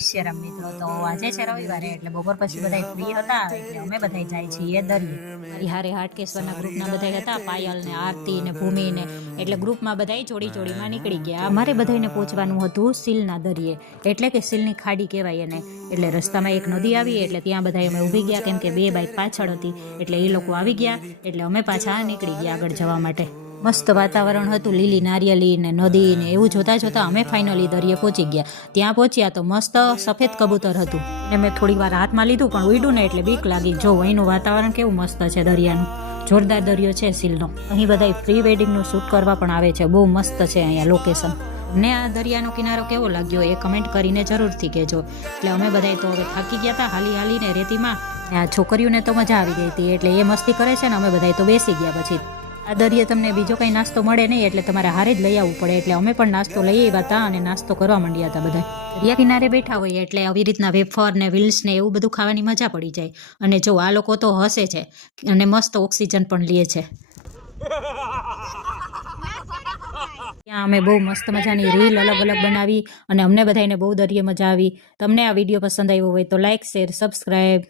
શ્રીરામ મિત્રો, તો આજે છે રવિવારે એટલે બપોર પછી બધા ફ્રી હતા એટલે અમે બધા જાય છીએ દરિયે. મારી હારે હાટકેશ્વરના ગ્રુપના બધા હતા, પાયલ ને આરતી ને ભૂમિ ને, એટલે ગ્રુપમાં બધા જોડીમાં નીકળી ગયા. અમારે બધાને પહોંચવાનું હતું સીલના દરિયે, એટલે કે સીલની ખાડી કહેવાય એને. એટલે રસ્તામાં એક નદી આવી એટલે ત્યાં બધા અમે ઊભી ગયા, કેમ કે બે બાઈક પાછળ હતી એટલે એ લોકો આવી ગયા એટલે અમે પાછા નીકળી ગયા આગળ જવા માટે. મસ્ત વાતાવરણ હતું, લીલી નારિયેલી ને નદી ને એવું જોતા જોતા અમે ફાઇનલી દરિયે પહોંચી ગયા. ત્યાં પહોંચ્યા તો મસ્ત સફેદ કબૂતર હતું ને મેં થોડી વાર હાથમાં લીધું પણ ઉડ્યું ને એટલે બીક લાગી. જો અહીંનું વાતાવરણ કેવું મસ્ત છે દરિયાનું, જોરદાર દરિયો છે સીલનો. અહીં બધા પ્રી વેડિંગનું શૂટ કરવા પણ આવે છે, બહુ મસ્ત છે અહીંયા લોકેશન. ને આ દરિયાનો કિનારો કેવો લાગ્યો એ કમેન્ટ કરીને જરૂરથી કહેજો. એટલે અમે બધા તો હવે થાકી ગયા હતા હાલીને રેતીમાં. આ છોકરીઓને તો મજા આવી ગઈ હતી એટલે એ મસ્તી કરે છે ને અમે બધા તો બેસી ગયા. પછી આ દરિયે તમને બીજો કંઈ નાસ્તો મળે નહીં એટલે તમારે હારે જ લઈ આવવું પડે, એટલે અમે પણ નાસ્તો લઈ આવ્યા હતા અને નાસ્તો કરવા માંડ્યા હતા બધા. દરિયા કિનારે બેઠા હોઈએ એટલે આવી રીતના વેફર ને વ્હીલ્સ ને એવું બધું ખાવાની મજા પડી જાય. અને જો આ લોકો તો હસે છે અને મસ્ત ઓક્સિજન પણ લે છે. ત્યાં અમે બહુ મસ્ત મજાની રીલ અલગ અલગ બનાવી અને અમને બધાને બહુ દરિયે મજા આવી. તમને આ વિડીયો પસંદ આવ્યો હોય તો લાઇક, શેર, સબસ્ક્રાઈબ.